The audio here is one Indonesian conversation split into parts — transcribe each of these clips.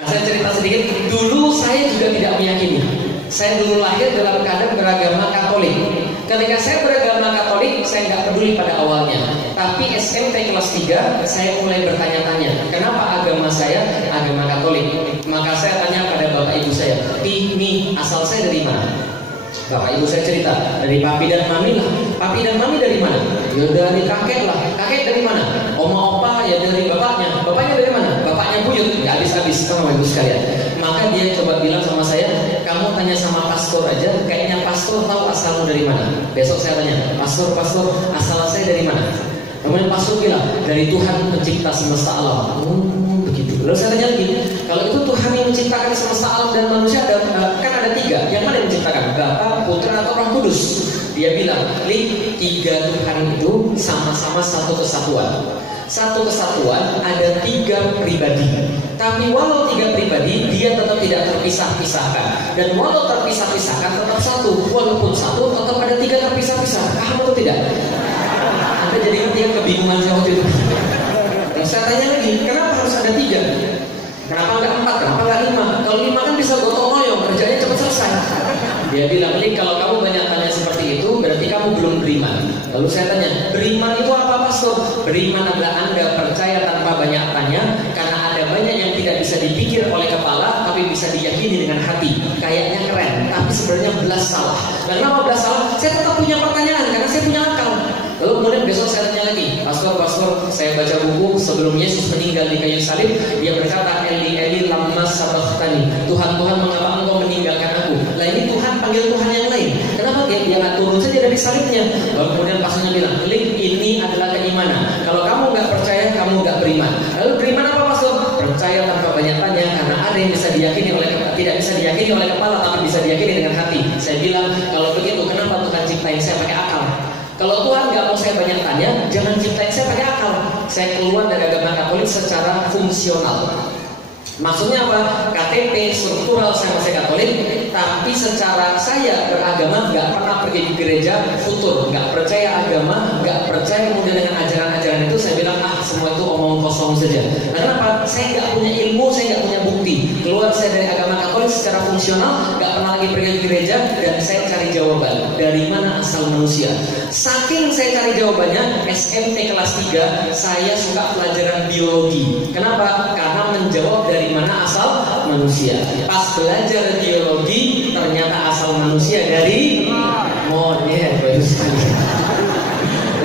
Saya cerita sedikit, dulu saya juga tidak meyakini. Saya dulu lahir dalam keadaan beragama Katolik. Ketika saya beragama Katolik, saya nggak peduli pada awalnya. Tapi SMP kelas 3, saya mulai bertanya-tanya, kenapa agama saya agama Katolik? Maka saya tanya pada bapak ibu saya, ini asal saya dari mana? Bapak ibu saya cerita, dari papi dan mami lah. Papi dan mami dari mana? Ya dari kakek lah. Kakek dari mana? Oma opa ya dari bapaknya. Bapaknya dari mana? Bapaknya buyut. Gak habis-habis sama ibu sekalian. Maka dia coba bilang sama saya, kamu tanya sama pastor aja, kayaknya pastor tahu asalmu dari mana. Besok saya tanya, pastor asal saya dari mana? Kemudian pastor bilang, dari Tuhan pencipta semesta alam. Begitu. Lalu saya tanya lagi, kalau itu Tuhan yang menciptakan semesta alam dan manusia kan ada 3, yang mana yang menciptakan? Bapa, Putra atau Roh Kudus? Dia bilang, 3 Tuhan itu sama-sama satu kesatuan. Satu kesatuan ada 3 pribadi. Tapi walau 3 pribadi, dia tetap tidak terpisah-pisahkan. Dan walau terpisah-pisahkan tetap satu. Walaupun satu, tetap ada 3 terpisah-pisah. Paham atau tidak? Anda jadi ngerti yang kebingungan saya waktu itu. Nah, saya tanya lagi, kenapa harus ada 3? Kenapa enggak 4? Kenapa enggak 5? Kalau 5 kan bisa gotong royong, kerjanya cepat selesai. Dia bilang, kalau kamu banyak tanya seperti itu, berarti kamu belum beriman. Lalu saya tanya, beriman itu apa pastor? Beriman adalah Anda percaya tanpa banyak tanya, karena ada banyak yang tidak bisa dipikir oleh kepala, tapi bisa diyakini dengan hati. Kayaknya keren, tapi sebenarnya belas salah. Dan kenapa belas salah? Saya tetap punya pertanyaan, karena saya punya akal. Lalu kemudian besok saya tanya lagi, pastor, saya baca buku sebelum Yesus meninggal di kayu salib, dia berkata, Eli lama sabachthani. Tuhan, mengapa engkau meninggalkan aku? Lah ini Tuhan panggil Tuhan yang lain. Kenapa dia nggak turun saja dari salibnya? Lalu kemudian pastornya bilang, ini adalah keimanan. Kalau kamu nggak percaya, kamu nggak beriman. Lalu beriman apa pastor? Percaya tanpa banyak tanya, karena ada yang bisa diyakini tidak bisa diyakini oleh kepala, tapi bisa diyakini dengan hati. Saya bilang, kalau begitu kenapa Tuhan ciptain saya pakai akal? Kalau Tuhan nggak mau saya banyak tanya, jangan ciptain saya pakai akal. Saya keluar dari agama Katolik secara fungsional. Maksudnya apa? KTP struktural saya masih Katolik, tapi secara saya beragama nggak pernah pergi ke gereja futur, nggak percaya agama, nggak percaya kemudian dengan ajaran-ajaran itu. Saya bilang semua itu omong kosong saja. Nah, kenapa? Saya nggak punya ilmu, saya nggak punya bukti. Keluar saya dari agama Katolik secara fungsional, nggak pernah lagi pergi ke gereja, dan saya cari jawaban dari mana asal manusia. Saking saya cari jawabannya, SMP kelas 3 saya suka pelajaran biologi. Kenapa? Karena menjawab dari mana asal manusia. Pas belajar biologi, ternyata asal manusia dari monyet. Bagus sekali.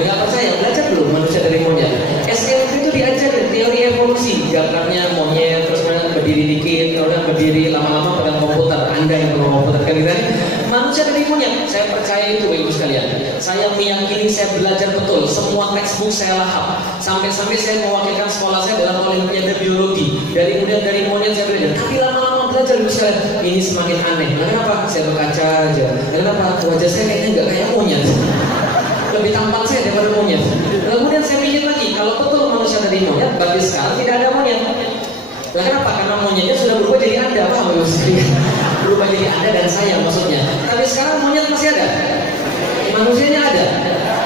Nggak percaya? Belajar belum manusia dari monyet? SMP itu diajarin teori evolusi. Gambarnya monyet, terus berdiri dikit, kemudian berdiri, lama-lama pegang komputer. Anda yang pegang komputer kan gitu? Manusia dari monyet. Saya percaya itu ibu sekalian. Saya meyakini saya belajar betul. Semua textbook saya lahap. Sampai-sampai saya mewakilkan sekolah saya dalam olimpiade biologi. Kemudian dari monyet saya belajar. Tapi lama-lama belajar ibu sekalian, ini semakin aneh. Nah, kenapa? Saya berkaca aja. Kenapa? Wajah saya kayaknya nggak kayak monyet. Lebih tampan saya daripada monyet. Kemudian saya pikir lagi, kalau betul manusia dari monyet, berarti sekarang tidak ada monyet. Nah, kenapa? Karena monyetnya sudah berubah jadi Anda, paham ibu sekalian? Berubah jadi Anda dan saya maksudnya. Tapi sekarang monyet masih ada. Manusianya ada.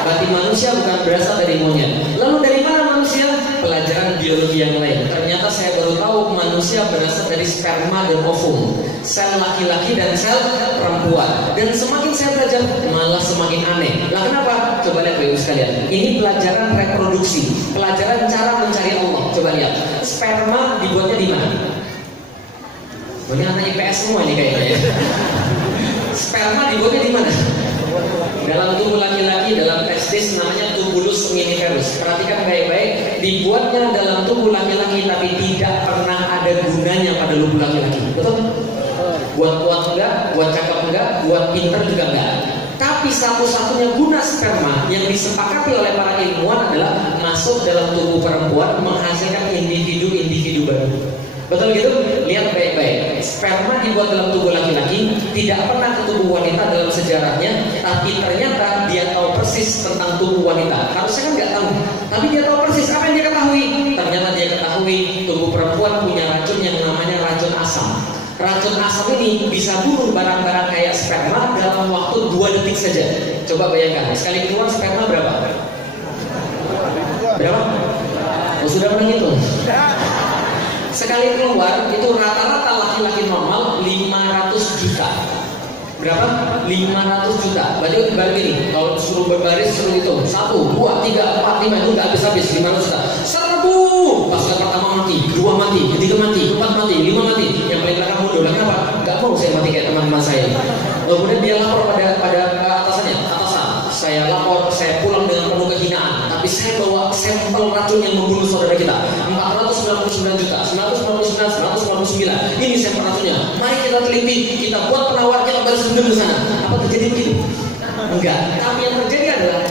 Berarti manusia bukan berasal dari monyet. Lalu dari mana manusia? Pelajaran biologi yang lain. Ternyata saya baru tahu manusia berasal dari sperma dan ovum, sel laki-laki dan sel perempuan. Dan semakin saya belajar, malah semakin aneh. Lah kenapa? Coba lihat ibu sekalian. Ini pelajaran reproduksi, pelajaran cara mencari Allah. Coba lihat. Sperma dibuatnya di mana? Ini anak IPS semua ini kayaknya. Sperma dibuatnya di mana? Dalam tubuh laki-laki, dalam testis namanya tubulus seminiferus. Perhatikan baik-baik, dibuatnya dalam tubuh laki-laki tapi tidak pernah ada gunanya pada tubuh laki-laki. Betul? Buat kuat enggak, buat cakep enggak, buat pinter juga enggak. Tapi satu-satunya guna sperma yang disepakati oleh para ilmuwan adalah masuk dalam tubuh perempuan menghasilkan individu-individu baru. Betul gitu? Lihat baik-baik. Sperma dibuat dalam tubuh laki-laki, tidak pernah ke tubuh wanita dalam sejarahnya, tapi ternyata dia tahu persis tentang tubuh wanita. Harusnya kan nggak tahu, tapi dia tahu persis. Apa yang dia ketahui? Ternyata dia ketahui tubuh perempuan punya racun yang namanya racun asam. Racun asam ini bisa bunuh barang-barang kayak sperma dalam waktu 2 detik saja. Coba bayangkan, sekali keluar sperma berapa? Berapa? Oh, sudah pernah ngitung? sekali keluar itu rata-rata laki-laki normal 500 juta. Berapa? 500 juta. Berarti ini kalau suruh berbaris suruh itu 1, 2, 3, 4, 5 itu nggak habis-habis 500 juta. 1000. Pasukan pertama mati, kedua mati, ketiga mati, keempat mati, 5 mati. Yang paling belakang mundur. Kenapa? Nggak mau saya mati kayak teman-teman saya. Kemudian dia lapor pada atasannya, atasan, saya lapor, saya pulang dengan penuh kehinaan. Tapi saya bawa sampel racun yang membunuh saudara kita 499 juta, 999, 199. Ini sampel racunnya. Mari kita teliti, kita buat penawar, kita balas dendam ke sana. Apa terjadi begitu? Enggak. Tapi yang terjadi adalah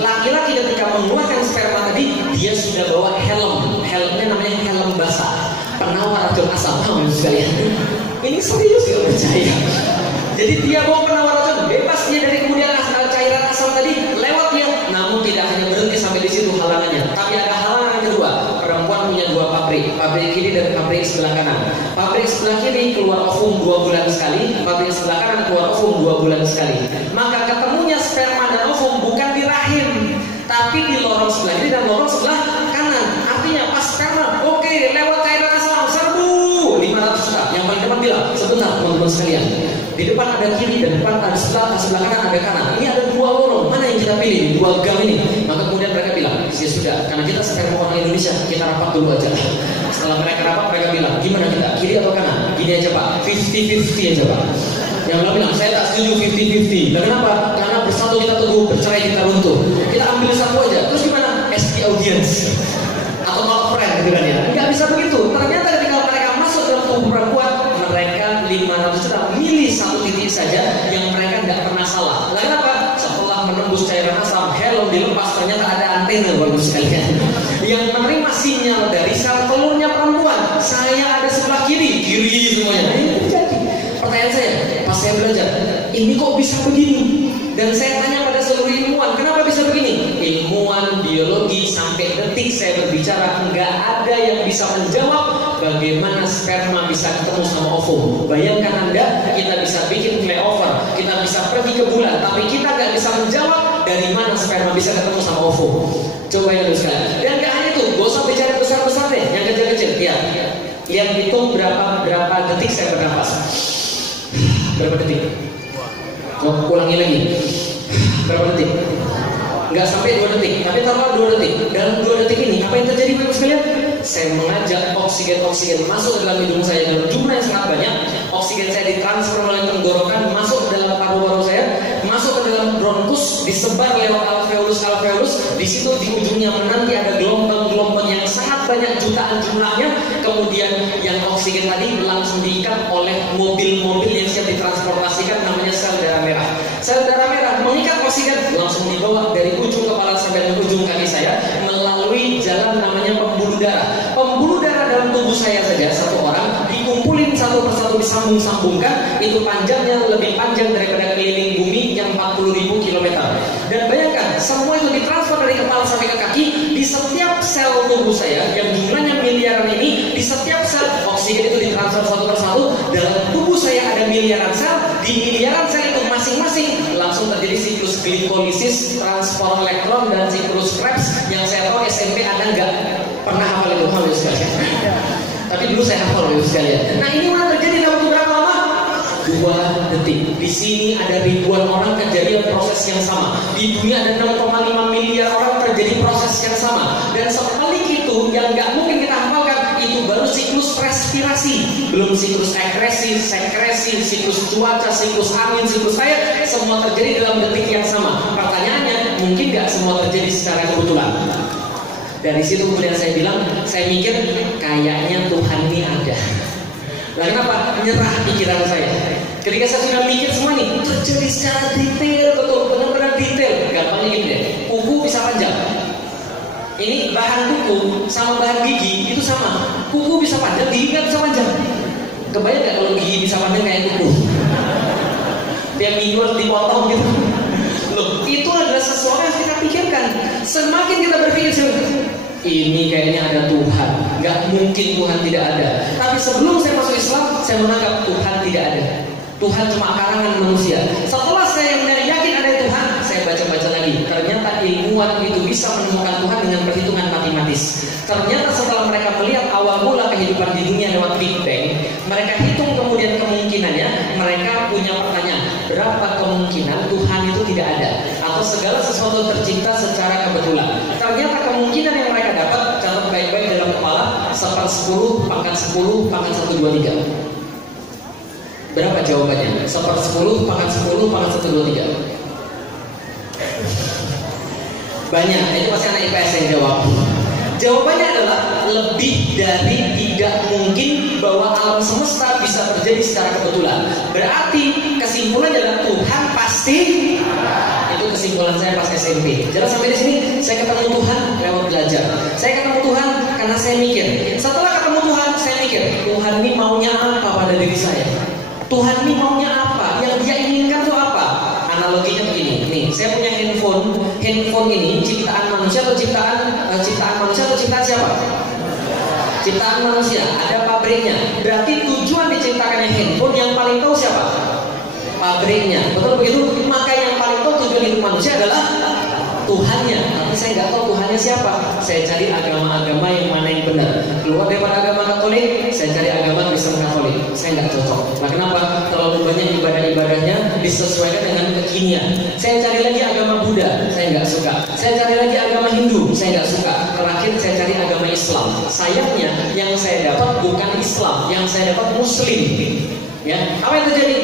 laki-laki ketika mengeluarkan sperma tadi, dia sudah bawa helm. Helmnya namanya helm basah. Penawar racun asam. Sekalian. Ini serius gak percaya. Jadi dia bawa penawar racun, bebas dia dari kemudian cairan asam tadi lewat dia. Namun tidak hanya berhenti sampai di situ halangannya, tapi ada halangan kedua. Perempuan punya 2 pabrik kiri dan pabrik sebelah kanan. Pabrik sebelah kiri keluar ovum 2 bulan sekali, pabrik sebelah kanan keluar ovum 2 bulan sekali. Maka ketemunya sperma dan ovum bukan di rahim, tapi di lorong sebelah kiri dan lorong sebelah kanan. Artinya pas sperma, oke, lewat cairan asam, 500 juta. Yang paling depan bilang, sebentar teman-teman sekalian, di depan ada kiri dan depan ada sebelah kanan ada kanan. Ini ada 2 lorong, mana yang kita pilih? 2 gang ini. Maka kemudian mereka bilang, ya sudah, karena kita sperma orang Indonesia, kita rapat dulu aja. Setelah mereka rapat, mereka bilang, gimana kita, kiri atau kanan? Gini aja Pak, 50-50 aja Pak. Yang lain bilang, saya tak setuju 50-50. Dan kenapa? Karena bersatu kita teguh, bercerai kita runtuh. Kita ambil satu aja. Terus gimana? ST audience atau not friend gitu kan ya? Nggak bisa begitu. Ternyata ketika mereka masuk dalam tubuh perempuan, mereka 500 juta milih satu titik saja yang mereka nggak pernah salah. Lalu apa? Setelah menembus cairan asam, helm dilepas, ternyata ada antena bagus sekalian yang menerima sinyal dari sel telurnya perempuan. Saya ada sebelah kiri semuanya. Nah, ini terjadi. Pertanyaan saya, pas saya belajar, ini kok bisa begini? Dan saya tanya pada seluruh ilmuwan, kenapa bisa begini? Ilmuwan biologi sampai detik saya berbicara, nggak ada yang bisa menjawab bagaimana sperma bisa ketemu sama ovum. Bayangkan Anda, kita bisa bikin flyover, kita bisa pergi ke bulan, tapi kita nggak bisa menjawab dari mana sperma bisa ketemu sama ovum. Coba ya dulu sekalian. Dan nggak hanya itu, gak usah bicara besar-besar deh, yang kecil-kecil. Ya, lihat hitung berapa detik saya bernapas. Berapa detik? Ulangi lagi. Berapa detik? Nggak sampai 2 detik, tapi taruhlah 2 detik. Dalam 2 detik ini, apa yang terjadi Bapak sekalian? Saya mengajak oksigen masuk ke dalam hidung saya dalam jumlah yang sangat banyak. Oksigen saya ditransfer oleh tenggorokan, masuk ke dalam paru-paru saya, masuk ke dalam bronkus, disebar lewat alveolus. Di situ di ujungnya menanti ada gelombang-gelombang yang sangat banyak, jutaan jumlahnya. Kemudian yang oksigen tadi langsung diikat oleh mobil-mobil yang siap ditransportasikan, namanya sel darah merah. Sel darah merah mengikat oksigen, langsung dibawa dari ujung kepala sampai ke ujung kaki saya melalui jalan namanya pembuluh darah. Pembuluh darah dalam tubuh saya saja satu orang dikumpulin satu persatu, disambung-sambungkan, itu panjangnya lebih panjang daripada keliling bumi yang 40.000 km. Dan bayangkan, semua itu ditransfer dari kepala sampai ke kaki. Di setiap sel tubuh saya yang jumlahnya miliaran ini, di setiap sel oksigen itu ditransfer satu persatu. Dalam tubuh saya ada miliaran sel. Di miliaran sel itu masing-masing langsung terjadi siklus glikolisis, transport elektron, dan siklus Krebs yang saya tahu SMP Anda nggak pernah hafal itu, Bapak sekalian. Tapi dulu saya hafal, Bapak sekalian. Nah, ini mana terjadi dalam waktu berapa lama? 2 detik. Di sini ada ribuan orang kejadian proses yang sama. Di dunia ada 6,5 miliar orang terjadi proses yang sama. Dan sepelik itu yang nggak mungkin kita hafalkan, itu baru siklus respirasi, belum siklus akresi, sekresi, siklus cuaca, siklus angin, siklus air, semua terjadi dalam detik yang sama. Pertanyaannya, mungkin nggak semua terjadi secara kebetulan? Dari situ kemudian saya bilang, saya mikir kayaknya Tuhan ini ada. Lalu kenapa? Nyerah pikiran saya. Ketika saya sudah mikir semua ini terjadi secara detail, betul, benar-benar detail. Gampangnya gini deh, kuku bisa panjang. Ini bahan kuku sama bahan gigi itu sama. Kuku bisa panjang, gigi nggak bisa panjang. Kebayang nggak kalau gigi bisa panjang kayak kuku? Tiap minggu harus dipotong gitu. Loh, itu adalah sesuatu yang kita pikirkan. Semakin kita berpikir, ini kayaknya ada Tuhan. Nggak mungkin Tuhan tidak ada. Tapi sebelum saya masuk Islam, saya menganggap Tuhan tidak ada. Tuhan cuma karangan manusia. Setelah saya yakin ada Tuhan, saya baca-baca lagi. Ternyata ilmuwan itu bisa menemukan Tuhan dengan perhitungan matematis. Ternyata setelah mereka melihat awal mula kehidupan di dunia lewat Big Bang, mereka hitung kemudian kemungkinannya, mereka punya pertanyaan, berapa kemungkinan Tuhan itu tidak ada atau segala sesuatu tercipta secara kebetulan. Ternyata kemungkinan yang mereka dapat, catat baik-baik dalam kepala, 1/10 pangkat 10 pangkat 123. Berapa jawabannya? 1/10 pangkat 10 pangkat 123. Banyak, itu pasti anak IPS yang jawab. Jawabannya adalah lebih dari tidak mungkin bahwa alam semesta bisa terjadi secara kebetulan. Berarti kesimpulannya adalah Tuhan pasti. Itu kesimpulan saya pas SMP. Jelas sampai di sini saya ketemu Tuhan lewat belajar. Saya ketemu Tuhan karena saya mikir. Setelah ketemu Tuhan saya mikir, Tuhan ini maunya apa pada diri saya? Tuhan ini maunya apa? Yang Dia inginkan itu apa? Analoginya begini, nih saya punya handphone ini ciptaan manusia atau ciptaan manusia atau ciptaan siapa? Ciptaan manusia, ada pabriknya. Berarti tujuan diciptakannya handphone yang paling tahu siapa? Pabriknya, betul begitu? Maka yang paling tahu tujuan hidup manusia adalah Tuhannya. Tapi saya nggak tahu Tuhannya siapa. Saya cari agama-agama yang mana yang benar. Keluar daripada agama Katolik, saya cari agama Kristen Katolik. Saya nggak cocok. Nah kenapa? Terlalu banyak ibadah-ibadahnya disesuaikan dengan kekinian. Saya cari lagi agama Buddha, saya nggak suka. Saya cari lagi agama Hindu, saya nggak suka. Terakhir saya cari agama Islam. Sayangnya yang saya dapat bukan Islam, yang saya dapat Muslim. Ya, apa yang terjadi?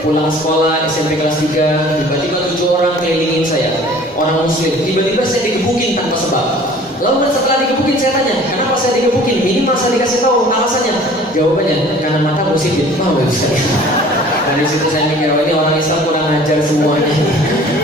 Pulang sekolah SMP kelas 3, tiba-tiba 7 orang kelilingin saya, orang Muslim. Tiba-tiba saya digebukin tanpa sebab. Lalu setelah digebukin saya tanya, kenapa saya digebukin? Minimal saya dikasih tahu alasannya. Jawabannya, karena mata positif. Mau nggak bisa? Dari situ saya mikir, ini orang Islam kurang ajar semuanya.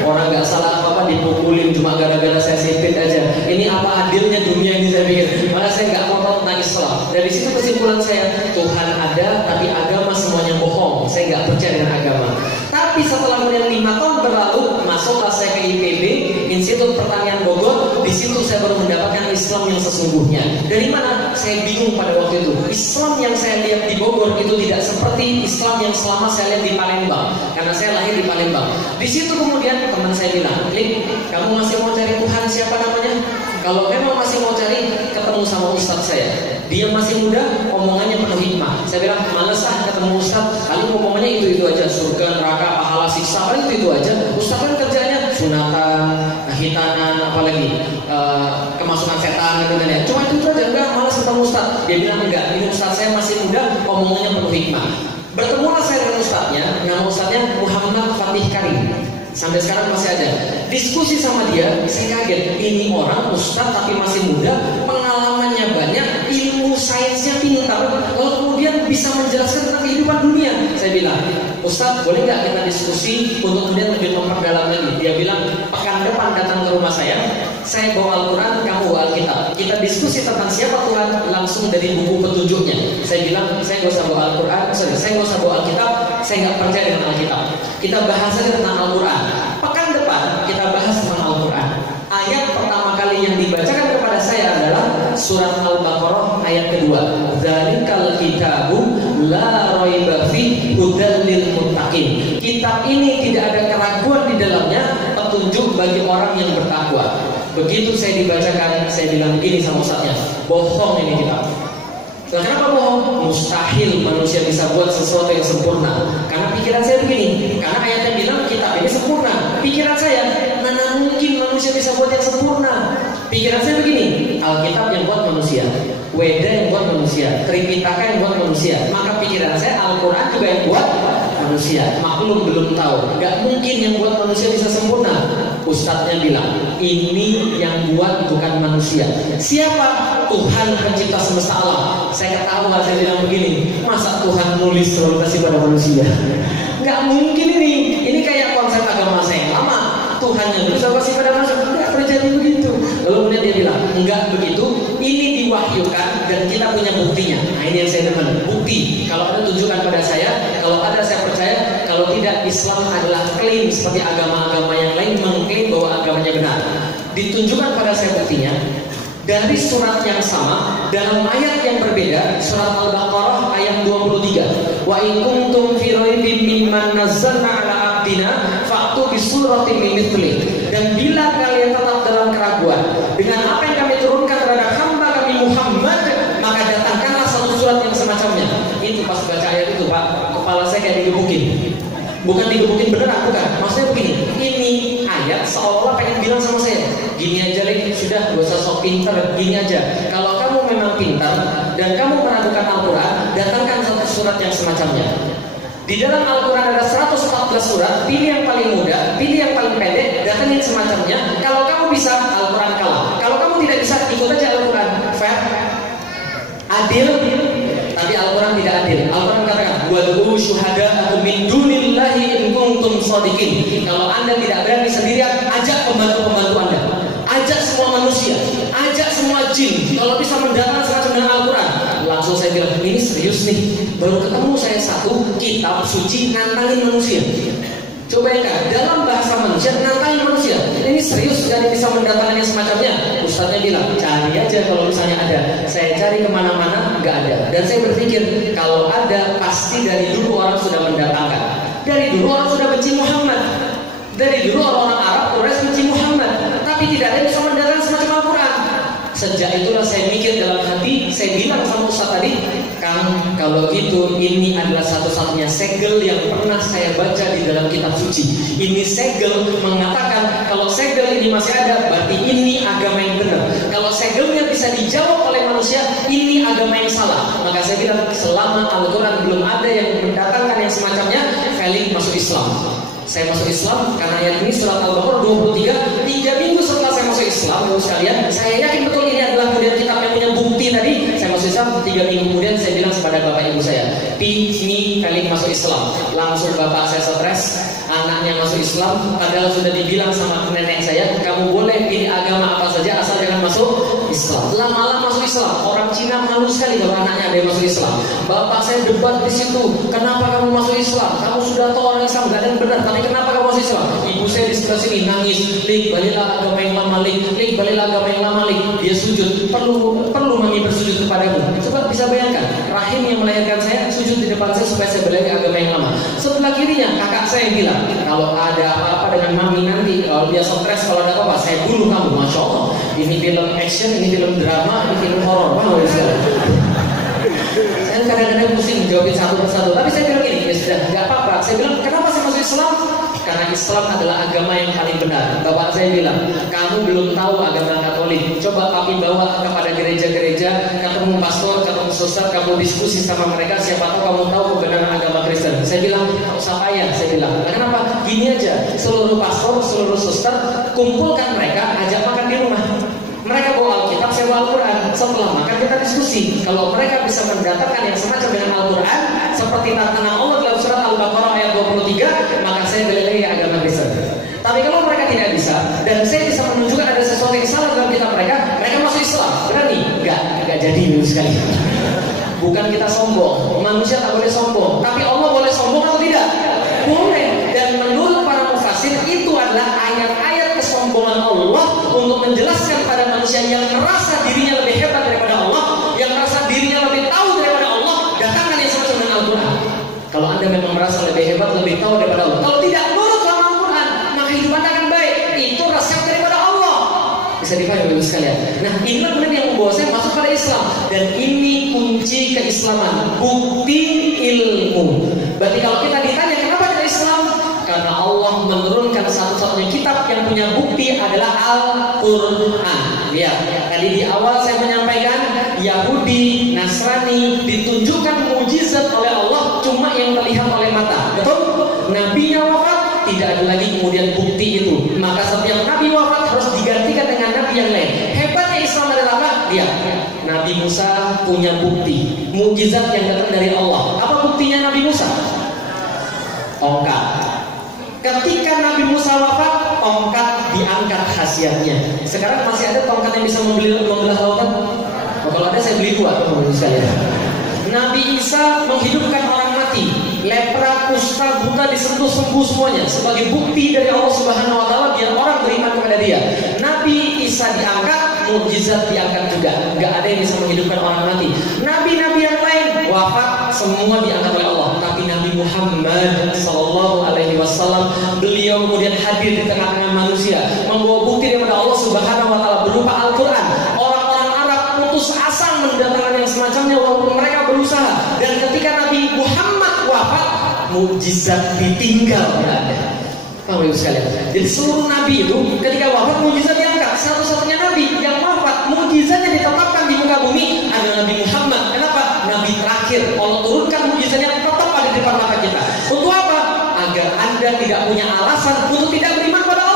Orang nggak salah apa-apa dipukulin cuma gara-gara saya sipit aja. Ini apa adilnya dunia ini, saya pikir. Maka saya nggak mau tahu tentang Islam. Dari situ kesimpulan saya, Tuhan ada tapi agama semuanya bohong. Saya nggak percaya dengan agama. Tapi setelah kemudian 5 tahun berlalu, masuklah saya ke IPB, Institut Pertanian Bogor. Di situ saya baru mendapatkan Islam yang sesungguhnya. Dari mana? Saya bingung pada waktu itu. Islam yang saya lihat di Bogor itu tidak seperti Islam yang selama saya lihat di Palembang. Karena saya lahir di Palembang. Di situ kemudian teman saya bilang, Lik, kamu masih mau cari Tuhan siapa namanya? Kalau memang masih mau cari, ketemu sama Ustadz saya. Dia masih muda, omongannya penuh hikmah. Saya bilang, males ketemu Ustadz. Kali omongannya itu aja, surga, neraka, pahala, siksa, paling itu aja. Ustadz kan kerjanya sunatan, hitanan, apalagi kemasukan setan, gitu ya. Cuma itu aja, enggak, malas ketemu Ustadz. Dia bilang enggak, ini Ustadz saya masih muda, omongannya penuh hikmah. Bertemulah saya dengan Ustadznya, nama Ustadznya Muhammad Fatih Karim. Sampai sekarang masih ada. Diskusi sama dia, saya kaget. Ini orang Ustadz tapi masih muda, pengalamannya banyak, ilmu sainsnya pintar, lalu kemudian bisa menjelaskan tentang kehidupan dunia. Saya bilang, Ustadz boleh nggak kita diskusi untuk kemudian lebih memperdalam lagi? Dia bilang, pekan depan datang ke rumah saya bawa Al-Quran, kamu bawa Alkitab. Kita diskusi tentang siapa Tuhan langsung dari buku petunjuknya. Saya bilang, saya nggak usah bawa Al-Quran, saya nggak usah bawa Alkitab, saya nggak percaya dengan Alkitab. Kita bahas saja tentang Al-Quran. Pekan depan kita bahas tentang Al-Quran. Ayat pertama kali yang dibacakan kepada saya adalah surat Al-Baqarah ayat kedua. Dzalikal kitabu la raiba fihi hudal lil muttaqin. Kitab ini tidak ada keraguan di dalamnya, petunjuk bagi orang yang bertakwa. Begitu saya dibacakan, saya bilang begini sama ustaznya, bohong ini kitab. Nah, kenapa bohong? Mustahil manusia bisa buat sesuatu yang sempurna. Karena pikiran saya begini, karena ayatnya bilang kitab ini sempurna. Pikiran saya, mana mungkin manusia bisa buat yang sempurna? Pikiran saya begini, Alkitab yang buat manusia, Weda yang buat manusia, Tripitaka yang buat manusia. Maka pikiran saya, Al-Quran juga yang buat manusia. Maklum belum tahu, gak mungkin yang buat manusia bisa sempurna. Ustadznya bilang, ini yang buat bukan manusia. Siapa? Tuhan pencipta semesta alam. Saya ketawa, saya bilang begini, masa Tuhan nulis terlalu kasih pada manusia? Gak mungkin ini. Ini kayak konsep agama saya yang lama. Tuhan yang nulis kasih pada manusia. Gak terjadi begitu. Lalu kemudian dia bilang, enggak begitu. Ini diwahyukan dan kita punya buktinya. Nah ini yang saya demen, bukti. Kalau ada tunjukkan pada saya, kalau ada saya percaya. Kalau tidak, Islam adalah klaim seperti agama-agama yang lain mengklaim bahwa agamanya benar. Ditunjukkan pada saya buktinya dari surat yang sama dalam ayat yang berbeda, surat Al-Baqarah ayat 23. Wa in kuntum fi raibin mimman nazzalna ala abdina fa'tu bi suratin min mithlihi. Dan bila kalian tetap dalam keraguan dengan apa yang kami turunkan terhadap hamba kami Muhammad, maka datangkan Bukan digebukin beneran, bukan. Maksudnya begini, ini ayat seolah-olah pengen bilang sama saya, gini aja Lik, sudah gak usah sok pinter, gini aja. Kalau kamu memang pintar dan kamu meragukan Al-Quran, datangkan satu surat yang semacamnya. Di dalam Al-Quran ada 114 surat, pilih yang paling mudah, pilih yang paling pendek, datangin semacamnya. Kalau kamu bisa, Al-Quran kalah. Kalau kamu tidak bisa, ikut aja Al-Quran. Fair? Adil? Tapi Al-Quran tidak adil. Al-Quran katakan, wad'u syuhada'akum min dunillahi in kuntum shadiqin. Kalau Anda tidak berani sendirian, ajak pembantu-pembantu Anda. Ajak semua manusia, ajak semua jin. Kalau bisa mendatangkan semacam dengan Al-Quran. Langsung saya bilang, ini serius nih. Baru ketemu saya satu kitab suci nantangin manusia. Coba ya Kak, dalam bahasa manusia nantangin manusia. Ini serius jadi bisa mendatangkan yang semacamnya. Ustaznya bilang, cari aja kalau misalnya ada. Saya cari kemana-mana, nggak ada. Dan saya berpikir, kalau ada pasti dari dulu orang sudah mendatangkan. Dari dulu orang sudah benci Muhammad. Dari dulu orang-orang Arab Quraisy benci Muhammad. Tapi tidak ada yang bisa mendatangkan semacam Al-Quran. Sejak itulah saya mikir dalam hati, saya bilang sama Ustaz tadi, Kang, kalau gitu ini adalah satu-satunya segel yang pernah saya baca di dalam kitab suci. Ini segel mengatakan kalau segel ini masih ada, berarti ini agama yang benar. Kalau segelnya bisa dijawab oleh manusia, ini agama yang salah. Maka saya bilang, selama Al-Quran belum ada yang mendatangkan yang semacamnya, Felix masuk Islam. Saya masuk Islam karena ayat ini surat Al-Baqarah 23. 3 minggu setelah saya masuk Islam, sekalian, saya yakin betul ini adalah kemudian kitab yang punya bukti tadi. Saya masuk Islam, 3 minggu kemudian saya bilang kepada bapak ibu saya, ini kali masuk Islam. Langsung bapak saya stres, anaknya masuk Islam. Padahal sudah dibilang sama nenek saya, kamu boleh pilih agama apa saja asal jangan masuk Islam. Lama-lama masuk Islam. Orang Cina malu sekali kalau anaknya ada yang masuk Islam. Bapak saya debat di situ, kenapa kamu masuk Islam? Kamu sudah tahu orang Islam gak ada yang benar, tapi kenapa kamu masuk Islam? Ibu saya di sebelah sini nangis, Lik, balilah agama yang lama, Lik, balilah agama yang lama, Lik. Dia sujud, perlu mami bersujud kepadamu. Coba bisa bayangkan, rahim yang melahirkan saya sujud di depan saya supaya saya belajar agama yang lama. Sebelah kirinya kakak saya bilang, kalau ada apa-apa dengan mami nanti, kalau dia stres, kalau ada apa-apa, saya bunuh kamu. Masya Allah, ini film action, ini film drama, ini film horor. Wow, saya kadang-kadang pusing jawabin satu persatu. Tapi saya bilang gini, sudah, nggak apa-apa. Saya bilang, kenapa saya masuk Islam? Karena Islam adalah agama yang paling benar. Bapak saya bilang, kamu belum tahu agama Katolik. Coba papi bawa kepada gereja-gereja, ketemu pastor, ketemu suster, kamu diskusi sama mereka. Siapa tahu kamu tahu kebenaran agama Kristen. Saya bilang, tak usah payah. Saya bilang, kenapa? Gini aja, seluruh pastor, seluruh suster, kumpulkan mereka, ajak makan di rumah. Mereka bawa Alkitab, saya bawa Al-Quran. Setelah makan kita diskusi. Kalau mereka bisa mendatangkan yang semacam dengan Al-Quran, seperti tantangan Allah dalam surat Al-Baqarah ayat 23, maka saya beli agama Kristen. Tapi kalau mereka tidak bisa, dan saya bisa menunjukkan ada sesuatu yang salah dalam kitab mereka masuk Islam. Berani? Enggak jadi sekali. Bukan kita sombong. Manusia tak boleh sombong. Tapi Allah boleh sombong atau tidak? Boleh. Dan menurut para mufassir, itu adalah ayat-ayat kesombongan Allah untuk menjelaskan pada manusia yang merasa dirinya lebih hebat daripada Allah, yang merasa dirinya lebih tahu daripada Allah, datangkan yang semacam dengan Al-Quran. Kalau Anda memang merasa lebih hebat, lebih tahu daripada Allah, kalau tidak nurut sama Al-Quran, maka hidup Anda akan baik. Itu resep daripada Allah. Bisa dipahami Bapak sekalian. Nah, inilah kemudian yang membawa saya masuk pada Islam. Dan ini kunci keislaman, bukti ilmu. Berarti kalau kita ditanya kenapa kita Islam? Karena Allah menurunkan satu-satunya kitab yang punya bukti adalah Al-Quran. Ya, tadi di awal saya menyampaikan Yahudi, Nasrani ditunjukkan mukjizat oleh Allah cuma yang terlihat oleh mata. Betul? Nabinya wafat, tidak ada lagi kemudian bukti itu. Maka setiap nabi wafat harus digantikan dengan nabi yang lain. Hebatnya Islam adalah apa? Dia, Nabi Musa punya bukti, mukjizat yang datang dari Allah. Apa buktinya Nabi Musa? Tongkat. Ketika Nabi Musa wafat, tongkat diangkat khasiatnya. Sekarang masih ada tongkat yang bisa membelah lautan? Oh, kalau ada saya beli 2 teman-teman sekalian. Nabi Isa menghidupkan orang mati, lepra, kusta, buta disentuh sembuh semuanya sebagai bukti dari Allah Subhanahu wa taala biar orang beriman kepada dia. Nabi Isa diangkat, mukjizat diangkat juga. Enggak ada yang bisa menghidupkan orang mati. Nabi-nabi yang lain wafat, semua diangkat oleh Allah. Tapi Nabi Muhammad sallallahu alaihi wasallam, beliau kemudian hadir di tengah-tengah manusia, membawa bukti daripada Allah Subhanahu wa taala berupa Al-Qur'an. Orang-orang Arab putus asa mendatangkan yang semacamnya walaupun mereka berusaha. Dan ketika Nabi Muhammad wafat, mukjizat ditinggal berada. Bapak Ibu sekalian, jadi seluruh nabi itu ketika wafat mukjizat diangkat. Satu-satunya nabi yang wafat mukjizatnya ditetapkan di muka bumi adalah Nabi Muhammad. Kenapa? Nabi terakhir. Allah turunkan mukjizatnya tetap pada depan mata kita. Untuk apa? Agar Anda tidak punya alasan untuk tidak beriman pada Allah.